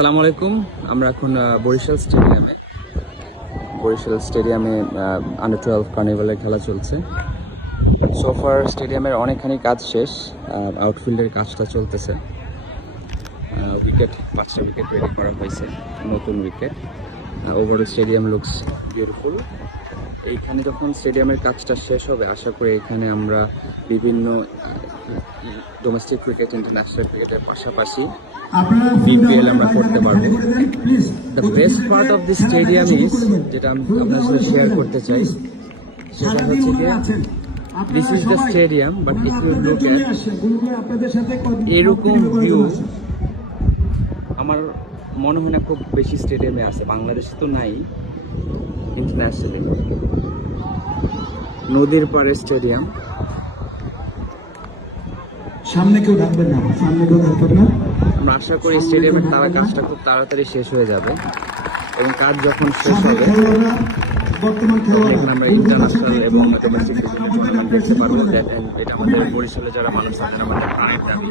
আসসালামু আলাইকুম। আমরা এখন বরিশাল স্টেডিয়ামে আন্ডার 12 কার্নিভালের খেলা চলছে। সোফার স্টেডিয়ামের অনেকখানি কাজ শেষ, আউটফিল্ডের কাজটা চলতেছে। উইকেট 5টা উইকেট রেডি করা হয়েছে, নতুন wicket. Overall stadium looks beautiful. এইখানে যখন স্টেডিয়ামের কাজটা শেষ হবে, আশা করি এখানে আমরা বিভিন্ন ডোমেস্টিক ক্রিকেট, ইন্টারন্যাশনাল ক্রিকেটের পাশাপাশি বিপিএল আমরা করতে পারবো। The best part of the stadium is, যেটা আমি আপনার সাথে শেয়ার করতে চাই, সেটা হচ্ছে কি, this is the stadium, but if you look at, এরকম ভিউ আমার মনে হয় না খুব বেশি স্টেডিয়ামে আছে। বাংলাদেশে তো নাই, ইন্টারন্যাশনালি। নদীর পাড়ে স্টেডিয়াম, সামনে কেউ ঢাকবেন না, আমরা আশা করি স্টেডিয়ামের কাজটা খুব তাড়াতাড়ি শেষ হয়ে যাবে, এবং কাজ যখন শেষ হবে আমরা ইন্টারন্যাশনাল এবং ডোমেস্টিক টুর্নামেন্ট দেখতে পারবো। এটা আমাদের বরিশালে যারা মানুষ আছেন, আমাদের প্রাণের দাবি।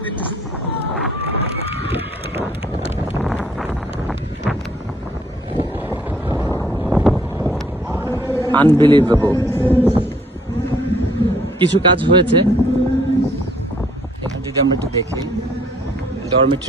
আনবিলিভেবল কিছু কাজ হয়েছে। এখন যদি আমরা একটু দেখি, ডরমিটরি